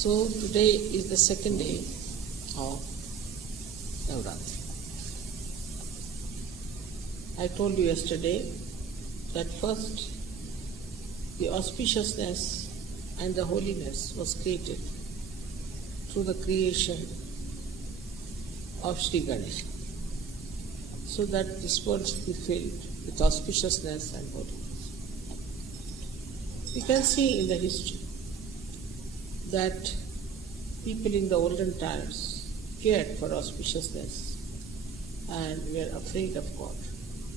So today is the second day of Navaratri. I told you yesterday that first the auspiciousness and the holiness was created through the creation of Sri Ganesha, so that this world should be filled with auspiciousness and holiness. We can see in the history that people in the olden times cared for auspiciousness and were afraid of God.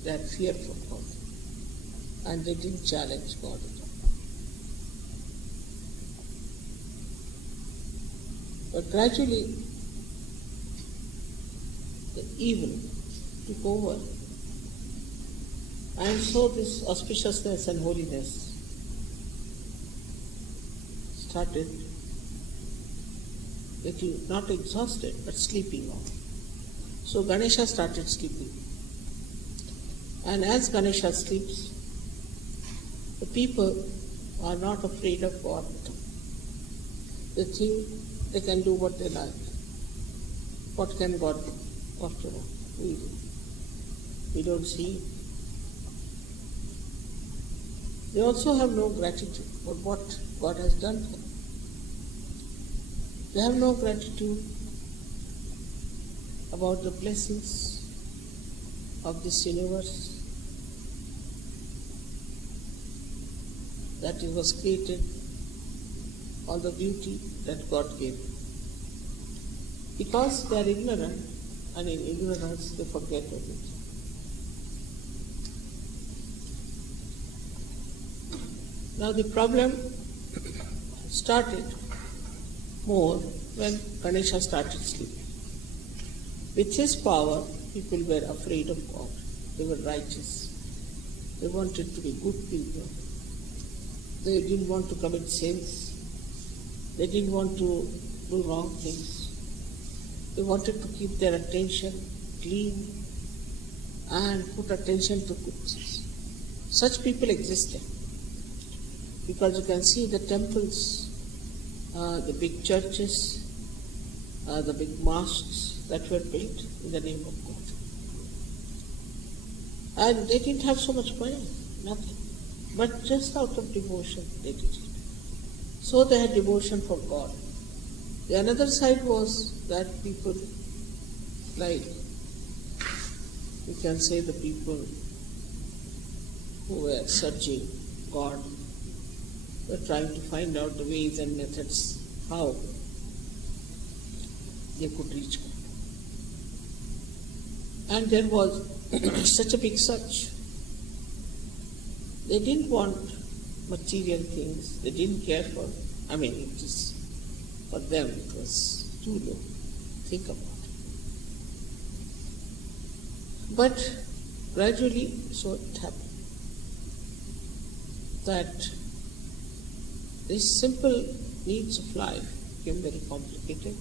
They had fear for God and they didn't challenge God at all. But gradually the evil took over, and so this auspiciousness and holiness started little, not exhausted, but sleeping off. So Ganesha started sleeping. And as Ganesha sleeps, the people are not afraid of God. They think they can do what they like. What can God do? After all, we don't see. They also have no gratitude for what God has done for them. They have no gratitude about the blessings of this universe, that it was created, all the beauty that God gave. Because they are ignorant, and in ignorance they forget everything. Now the problem started more when Ganesha started sleeping. With his power, people were afraid of God. They were righteous. They wanted to be good people. They didn't want to commit sins. They didn't want to do wrong things. They wanted to keep their attention clean and put attention to good things. Such people existed. Because you can see the temples, the big churches, the big mosques that were built in the name of God. And they didn't have so much money, nothing. But just out of devotion they did it. So they had devotion for God. The another side was that people, like you can say the people who were searching God, were trying to find out the ways and methods how they could reach God. And there was such a big search. They didn't want material things. They didn't care for, it was, for them it was too low. Think about it. But gradually, so it happened that these simple needs of life became very complicated.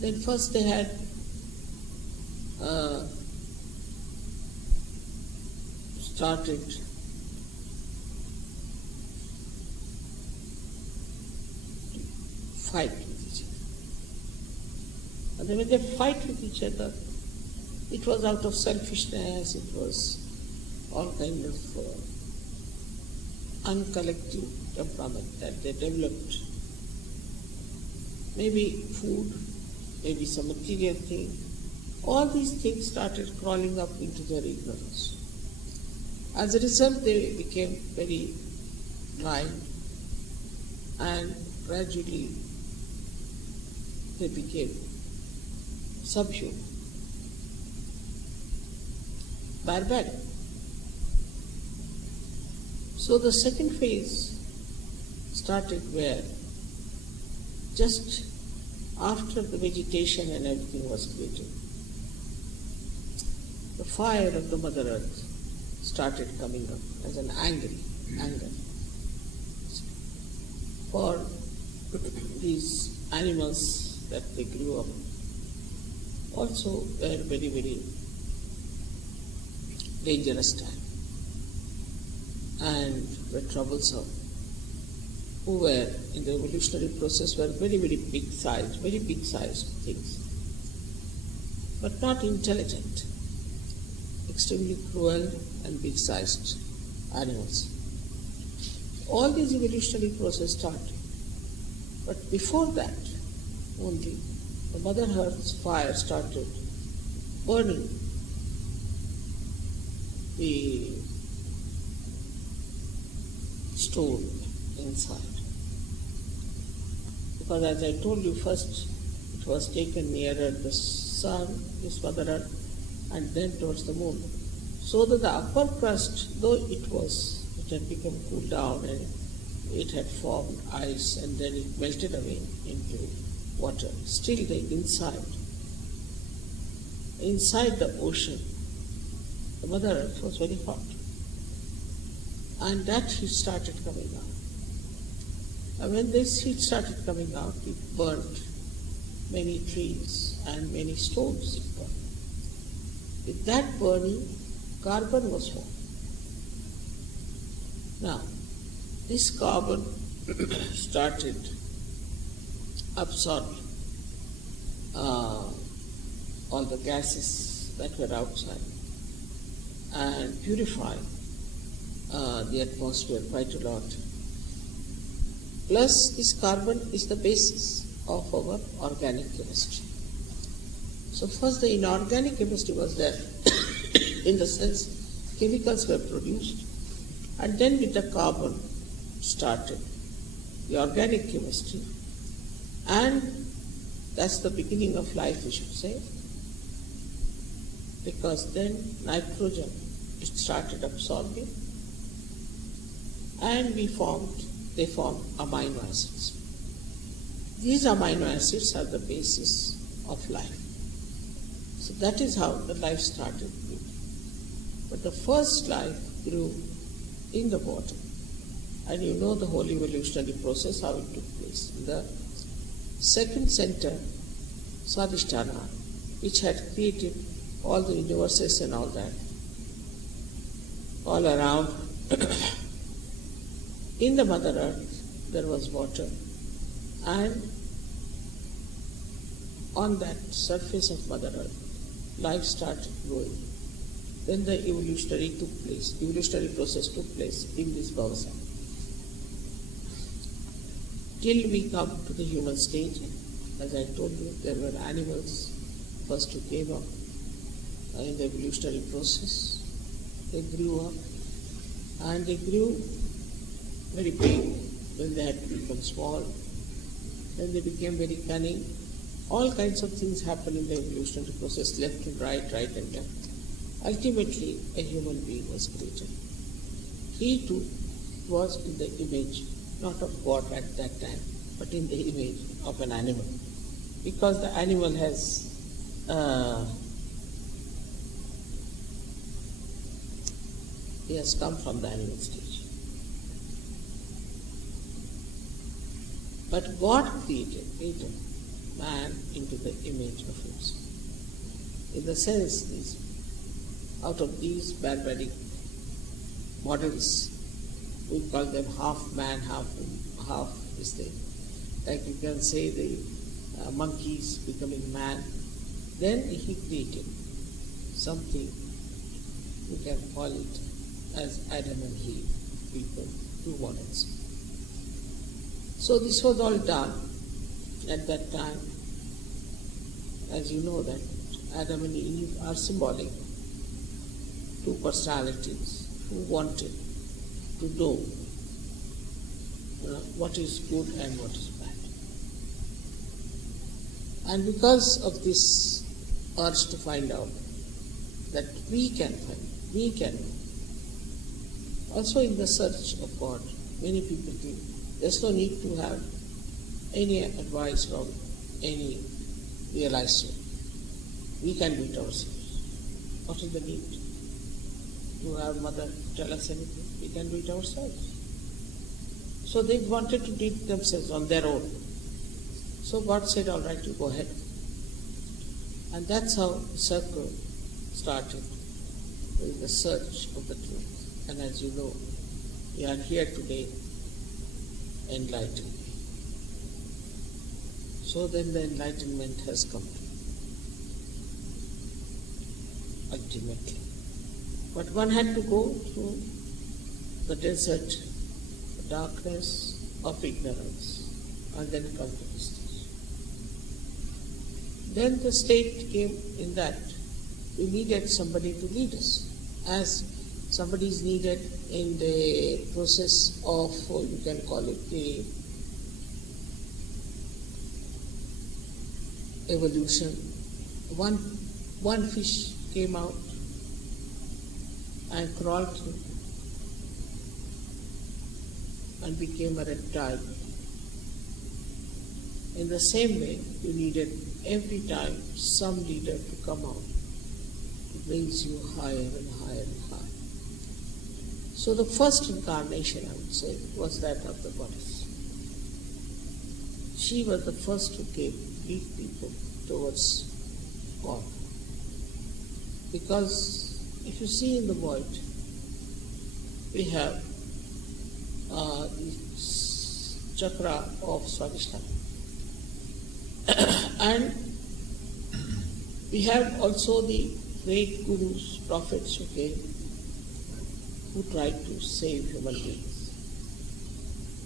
Then first they had started to fight with each other. And then when they fight with each other, it was out of selfishness, it was all kind of uncollective temperament that they developed. Maybe food, maybe some material thing. All these things started crawling up into their ignorance. As a result, they became very blind, and gradually they became subhuman, barbaric. So the second phase started where just after the vegetation and everything was created, the fire of the Mother Earth started coming up as an anger for these animals that they grew up. Also were very, very dangerous time and were troublesome. who were in the evolutionary process were very big sized things, but not intelligent, extremely cruel and big sized animals. All these evolutionary process started, but before that only the Mother Earth's fire started burning the stone inside. Because as I told you, first it was taken nearer the sun, this Mother Earth, and then towards the moon. So that the upper crust, though it had become cooled down and it had formed ice and then it melted away into water, still the inside the ocean, the Mother Earth was very hot. And that heat started coming out. And when this heat started coming out, it burnt many trees and many stones it burned. With that burning, carbon was formed. Now, this carbon started absorbing all the gases that were outside and purifying the atmosphere quite a lot. Plus, this carbon is the basis of our organic chemistry. So first the inorganic chemistry was there, in the sense chemicals were produced, and then with the carbon started the organic chemistry, and that's the beginning of life, we should say, because then nitrogen it started absorbing, and they formed amino acids. These amino acids are the basis of life. So that is how the life started. But the first life grew in the bottom. And you know the whole evolutionary process, how it took place. In the second center, Swadhisthana, which had created all the universes and all that, all around, in the Mother Earth there was water, and on that surface of Mother Earth, life started growing. Then the evolutionary process took place in this Bhavasa. Till we come to the human stage, as I told you, there were animals first who came up in the evolutionary process. They grew up, and they grew very big, then they had to become small, then they became very cunning. All kinds of things happen in the evolutionary process, left and right and left. Ultimately, a human being was created. He too was in the image, not of God at that time, but in the image of an animal. Because the animal has he has come from the animal stage. But God created man into the image of himself. In the sense, out of these barbaric models, we call them half man, half this thing. Like you can say the monkeys becoming man. Then he created something, we can call it as Adam and Eve, people, two models. So this was all done at that time. As you know that Adam and Eve are symbolic, two personalities who wanted to know what is good and what is bad. And because of this urge to find out that we can also in the search of God, many people think there's no need to have any advice from any realized soul. We can do it ourselves. What is the need to have Mother tell us anything? We can do it ourselves. So they wanted to do it themselves on their own. So God said, all right, you go ahead. And that's how the circle started, with the search of the truth. And as you know, we are here today enlighten me. So then the enlightenment has come to me, ultimately. But one had to go through the desert, the darkness of ignorance, and then come to this stage. Then the state came in that we needed somebody to lead us, as somebody is needed in the process of, you can call it the evolution. One fish came out and crawled through and became a reptile. In the same way, you needed every time some leader to come out to raise you higher and higher and higher. So the first incarnation, I would say, was that of the goddess. She was the first to lead people towards God. Because if you see in the world, we have the chakra of Swadhisthana. And we have also the great gurus, prophets who came, who tried to save human beings.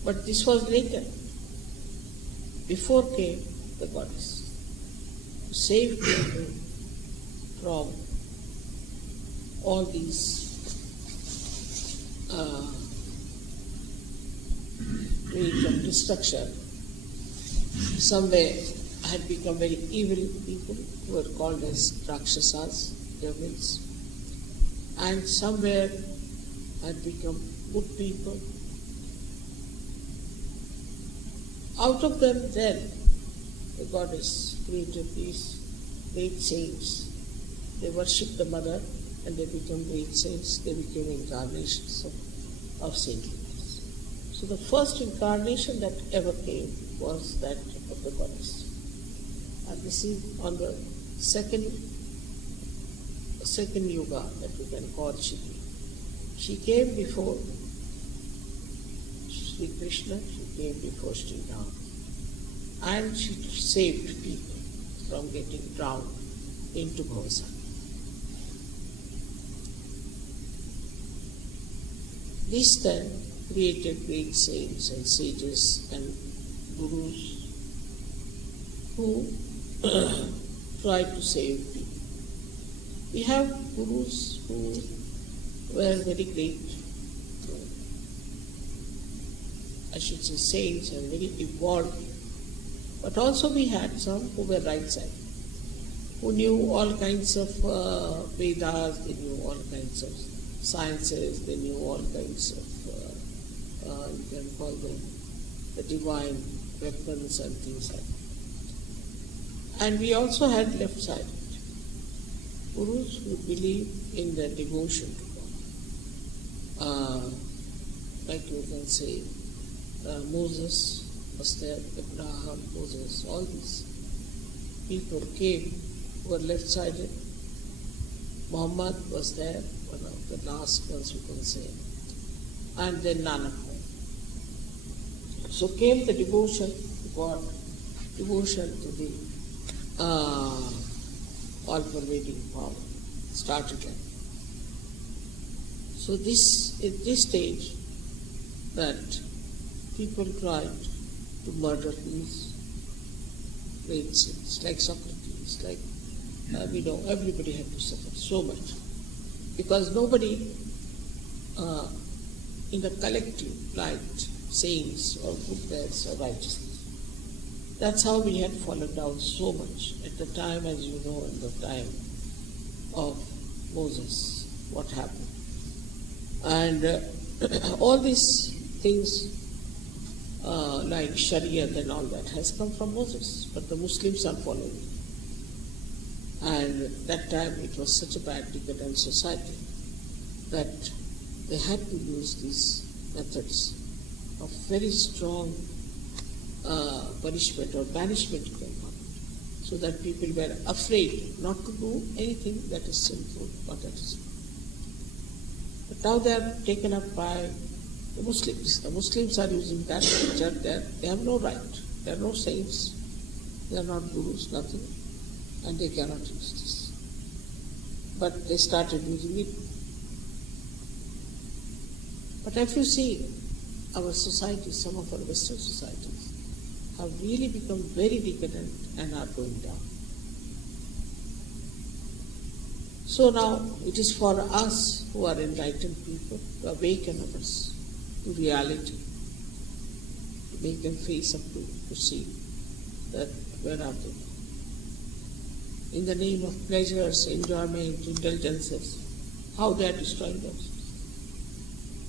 But this was later. Before came the goddess, to save people from all these ways of destruction. Somewhere had become very evil people who were called as Rakshasas, devils, and somewhere had become good people. Out of them then the goddess created these great saints. They worshipped the mother and they became great saints. They became incarnations of saintliness. So the first incarnation that ever came was that of the goddess. And this is on the second yuga that we can call Shri. She came before Sri Krishna, she came before Sri Ram, and she saved people from getting drowned into Bhavasagar. This then created great saints and sages and gurus who tried to save people. We have gurus who were very great, I should say saints and very evolved. But also we had some who were right side, who knew all kinds of Vedas, they knew all kinds of sciences, they knew all kinds of, you can call them the divine weapons and things like that. And we also had left-sided gurus who believe in the devotion to God. Like you can say, Moses was there, Abraham, Moses, all these people came who were left-sided. Muhammad was there, one of the last ones you can say, and then Nanak. So came the devotion to God, devotion to the all-pervading power, started like. So this, at this stage, that people tried to murder these great saints, like Socrates, like we know everybody had to suffer so much, because nobody in the collective liked saints or goodness or righteousness. That's how we had fallen down so much at the time, as you know, in the time of Moses, what happened. And all these things like Shariat and all that has come from Moses, but the Muslims are following it. And that time it was such a bad, decadent society that they had to use these methods of very strong punishment or banishment, you can call it, so that people were afraid not to do anything that is sinful or that is wrong. But now they are taken up by The Muslims. The Muslims are using that picture. They have no right. They are no saints. They are not gurus, nothing. And they cannot use this. But they started using it. But if you see our societies, some of our Western societies, have really become very decadent and are going down. So now it is for us who are enlightened people to awaken others to reality, to make them face up to see that where are they? In the name of pleasures, enjoyment, indulgences, how they are destroying themselves.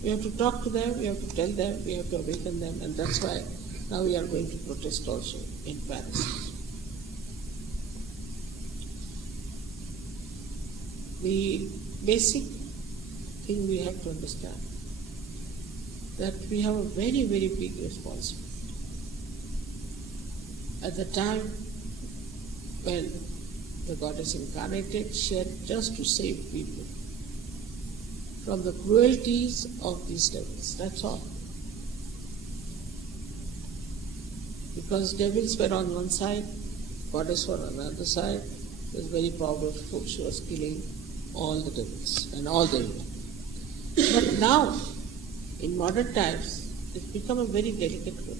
We have to talk to them, we have to tell them, we have to awaken them, and that's why now we are going to protest also in Paris. The basic thing we have to understand that we have a very, very big responsibility. At the time when the goddess incarnated, she had just to save people from the cruelties of these devils. That's all. Because devils were on one side, goddess were on the other side. It was very powerful. She was killing all the devils and all the evil. But now, in modern times, it's become a very delicate one,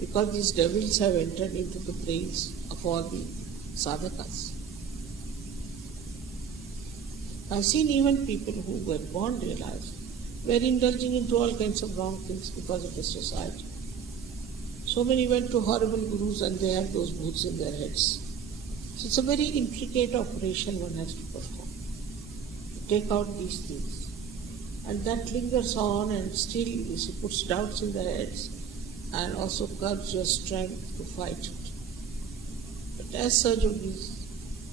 because these devils have entered into the brains of all the sadhakas. I've seen even people who were born realized were indulging into all kinds of wrong things because of the society. So many went to horrible gurus and they have those boots in their heads. So it's a very intricate operation one has to perform to take out these things. And that lingers on and still it puts doubts in their heads and also curbs your strength to fight it. But as Sir Yogis,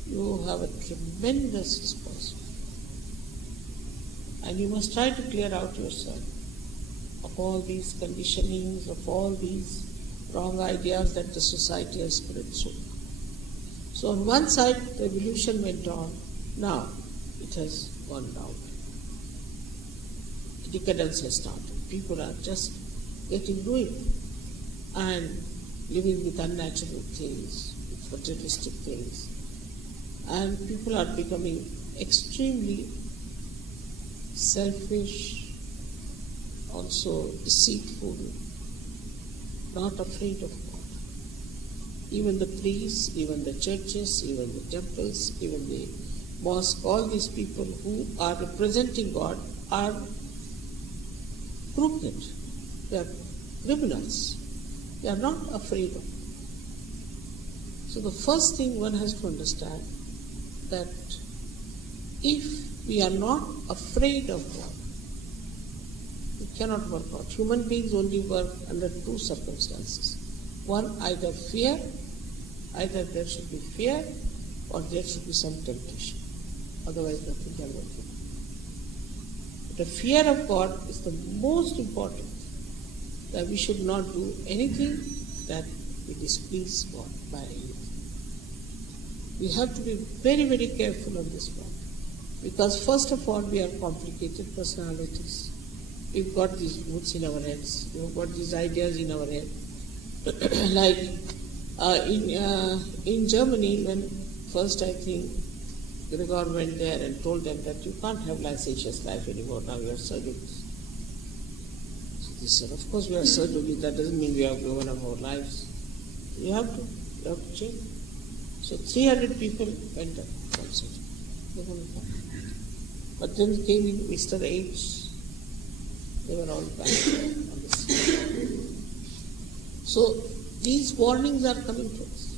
you have a tremendous responsibility. And you must try to clear out yourself of all these conditionings, of all these wrong ideas that the society has spread so far. So on one side, the revolution went on. Now it has gone down. Decadence has started. People are just getting ruined and living with unnatural things, with materialistic things. And people are becoming extremely selfish, also deceitful, not afraid of God. Even the priests, even the churches, even the temples, even the mosque, all these people who are representing God are crooked. They are criminals. They are not afraid of God. So the first thing one has to understand that if we are not afraid of God, we cannot work out. Human beings only work under two circumstances. One, either fear, either there should be fear or there should be some temptation. Otherwise nothing can work out. The fear of God is the most important, that we should not do anything that we displease God by anything. We have to be very, very careful on this one. Because first of all, we are complicated personalities. We've got these roots in our heads. We've got these ideas in our head. Like in Germany, when first I think Gregor went there and told them that you can't have licentious life anymore, now you are surgeons. So they said, of course we are surgeons, that doesn't mean we have given up our lives. You have to change. So 300 people went up from surgery. But then came in Mr. H. They were all back on the scene. So these warnings are coming to us.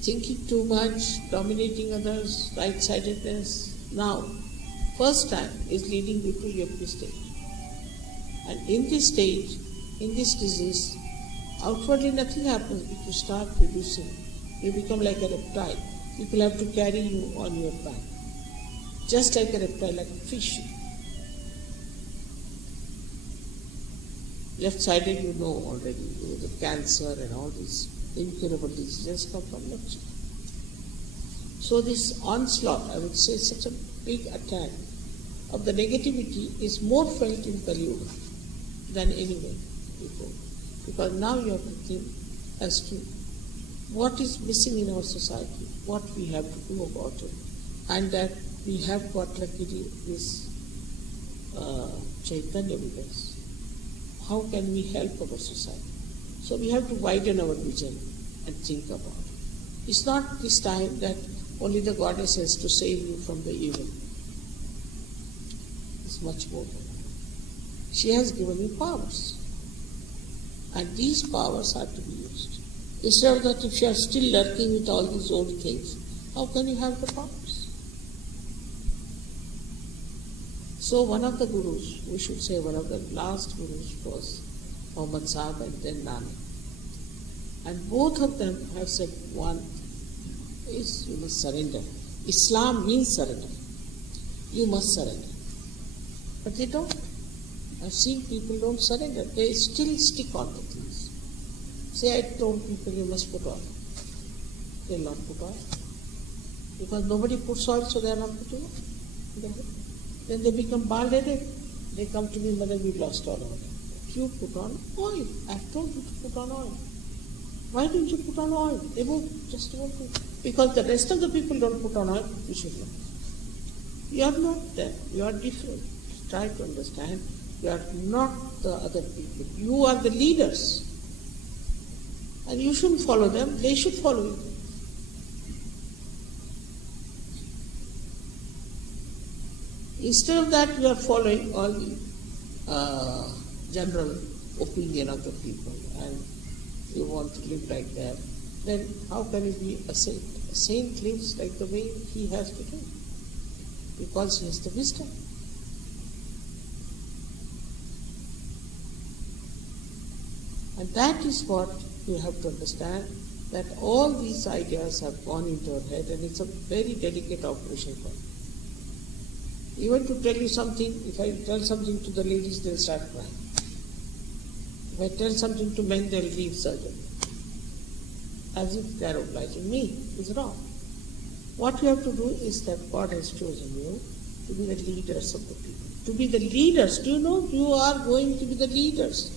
Thinking too much, dominating others, right-sidedness. Now, first time is leading you to Yogi stage. And in this stage, in this disease, outwardly nothing happens, but you start reducing. You become like a reptile. People have to carry you on your back. Just like a reptile, like a fish. Left-sided, you know already, the cancer and all these incurable diseases come from left side. So this onslaught, I would say, such a big attack of the negativity is more felt in Kali Yuga than anywhere before. Because now you have to think as to what is missing in our society, what we have to do about it, and that we have got luckily this Chaitanya with us. How can we help our society? So we have to widen our vision and think about it. It's not this time that only the goddess has to save you from the evil. It's much more than that. She has given you powers. And these powers are to be used. Instead of that, if you are still lurking with all these old things, how can you have the powers? So one of the gurus, we should say one of the last gurus was Muhammad Sahib and then Nanak. And both of them have said one is you must surrender. Islam means surrender. You must surrender. But they don't. I've seen people don't surrender. They still stick on to things. Say I told people you must put oil. They'll not put oil. Because nobody puts oil, so they are not putting oil. Then they become bald-headed. They come to me, Mother, we've lost all of it. You put on oil. I've told you to put on oil. Why don't you put on oil? They won't, just won't do. Because the rest of the people don't put on oil, you should not. You are not there. You are different. Try to understand. You are not the other people. You are the leaders. And you shouldn't follow them. They should follow you. Instead of that, you are following all the general opinion of the people and you want to live like that. Then how can you be a saint? A saint lives like the way he has to do. Because he has the wisdom. And that is what you have to understand, that all these ideas have gone into our head and it's a very delicate operation for you. Even to tell you something, if I tell something to the ladies, they'll start crying. If I tell something to men, they'll leave surgery. As if they're obliging me. It's wrong. What you have to do is that God has chosen you to be the leaders of the people. To be the leaders. Do you know you are going to be the leaders?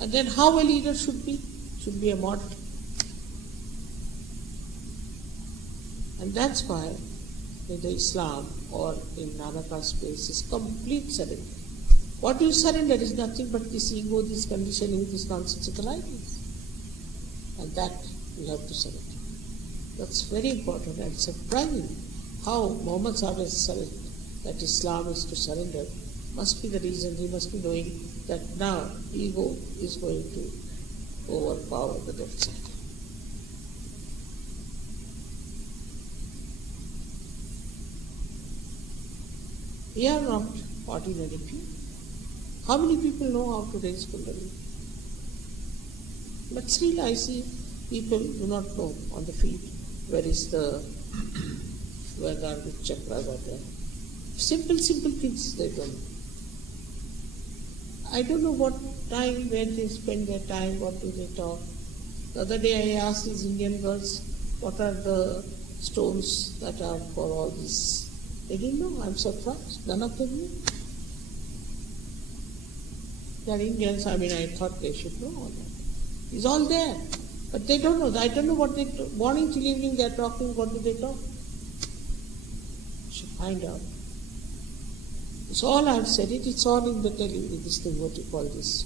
And then how a leader should be? Should be a model. And that's why in the Islam or in Nanaka's space is complete surrender. What you surrender is nothing but this ego, this conditioning, this nonsensical ideas. And that you have to surrender. That's very important and surprising how Muhammad Sahib has surrendered, that Islam is to surrender. Must be the reason he must be knowing that now ego is going to overpower the left side. We are not ordinary people. How many people know how to raise Kundalini? But still I see people do not know on the feet where are the chakras are there. Simple things they don't know. I don't know what time, where they spend their time, what do they talk. The other day I asked these Indian girls, what are the stones that are for all this? They didn't know. I'm surprised. None of them knew. They are Indians. I thought they should know all that. It's all there. But they don't know. I don't know what they morning till evening they are talking. What do they talk? Should find out. It's all I've said it. It's all in the this thing, what you call this,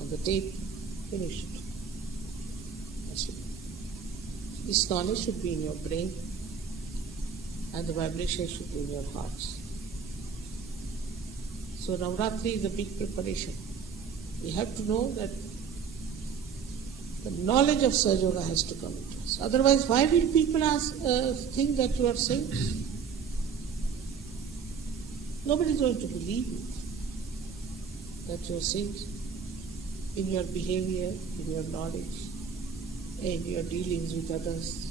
on the tape. Finished. This knowledge should be in your brain and the vibration should be in your hearts. So Navaratri is a big preparation. We have to know that the knowledge of Sahaja Yoga has to come into us. Otherwise, why will people think that you are saints? Nobody is going to believe you that you are saints in your behavior, in your knowledge, in your dealings with others.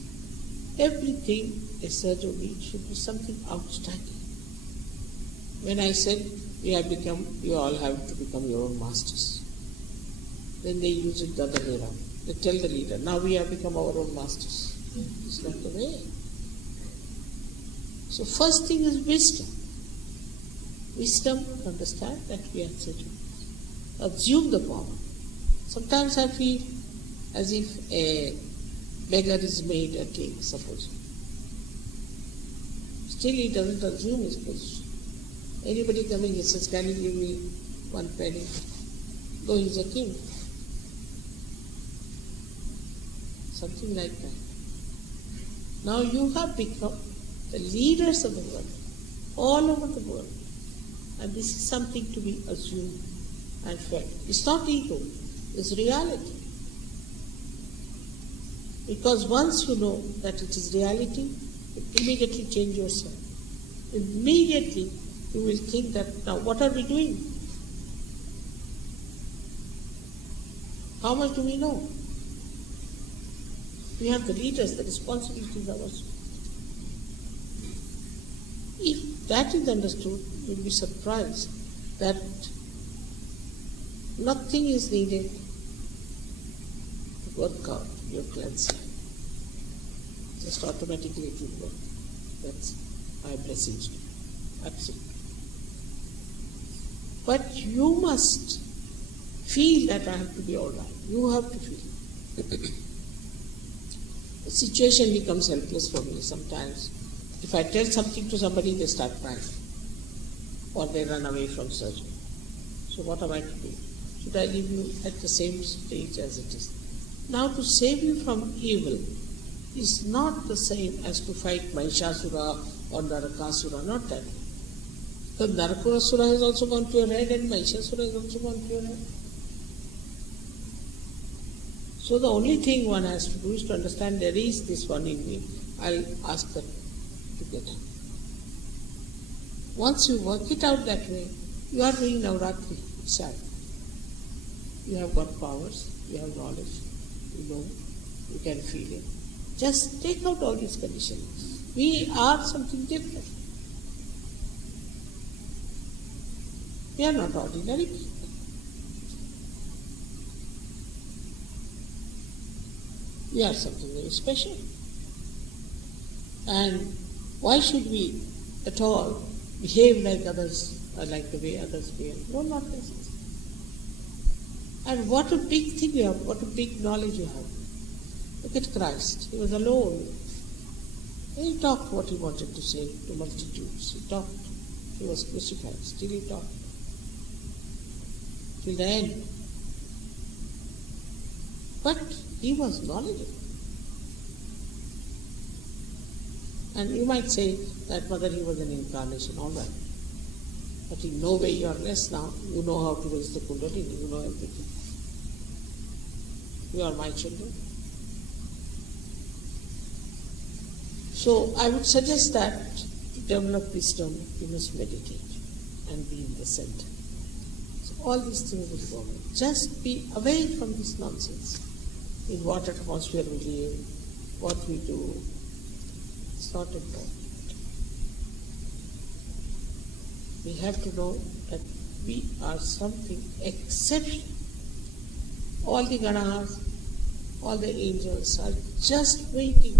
Everything a Sahaja Yogi should be something outstanding. When I said you all have to become your own masters, then they use it the other way around. They tell the leader, now we have become our own masters. It's not the way. So first thing is wisdom. Wisdom to understand that we are children. Assume the power. Sometimes I feel as if a beggar is made a king, suppose. Still he doesn't assume his position. Anybody coming, he says, can you give me 1 penny? Though he's a king. Something like that. Now you have become the leaders of the world, all over the world. And this is something to be assumed and felt. It's not ego, it's reality. Because once you know that it is reality, you immediately change yourself. Immediately you will think that, now what are we doing? How much do we know? We have the leaders, the responsibilities are ours. If that is understood, you will be surprised that nothing is needed to work out your cleansing. Just automatically it will work. That's my blessings to you. Absolutely. But you must feel that I have to be all right. You have to feel. The situation becomes helpless for me sometimes. If I tell something to somebody, they start crying. Or they run away from surgery. So what am I to do? Should I leave you at the same stage as it is? Now to save you from evil is not the same as to fight Mahishasura or Narakasura, not that. The Narakasura has also gone to your head and Mahishasura has also gone to your head. So the only thing one has to do is to understand there is this one in me. I'll ask that to get out. Once you work it out that way, you are doing Navaratri itself. You have got powers, you have knowledge, you know, you can feel it. Just take out all these conditions. We are something different. We are not ordinary people. We are something very special. And why should we at all behave like others, or like the way others behave? No, not necessary. And what a big thing you have, what a big knowledge you have. Look at Christ. He was alone. He talked what he wanted to say to multitudes. He talked. He was crucified. Still he talked. Till the end. But he was knowledgeable. And you might say that whether he was an incarnation, all right. But in no way you are less now. You know how to raise the Kundalini, you know everything. You are my children. So I would suggest that to develop wisdom, you must meditate and be in the center. So all these things will go. Just be away from this nonsense. In what atmosphere we live, what we do, it's not important. We have to know that we are something exceptional. All the Ganas, all the angels are just waiting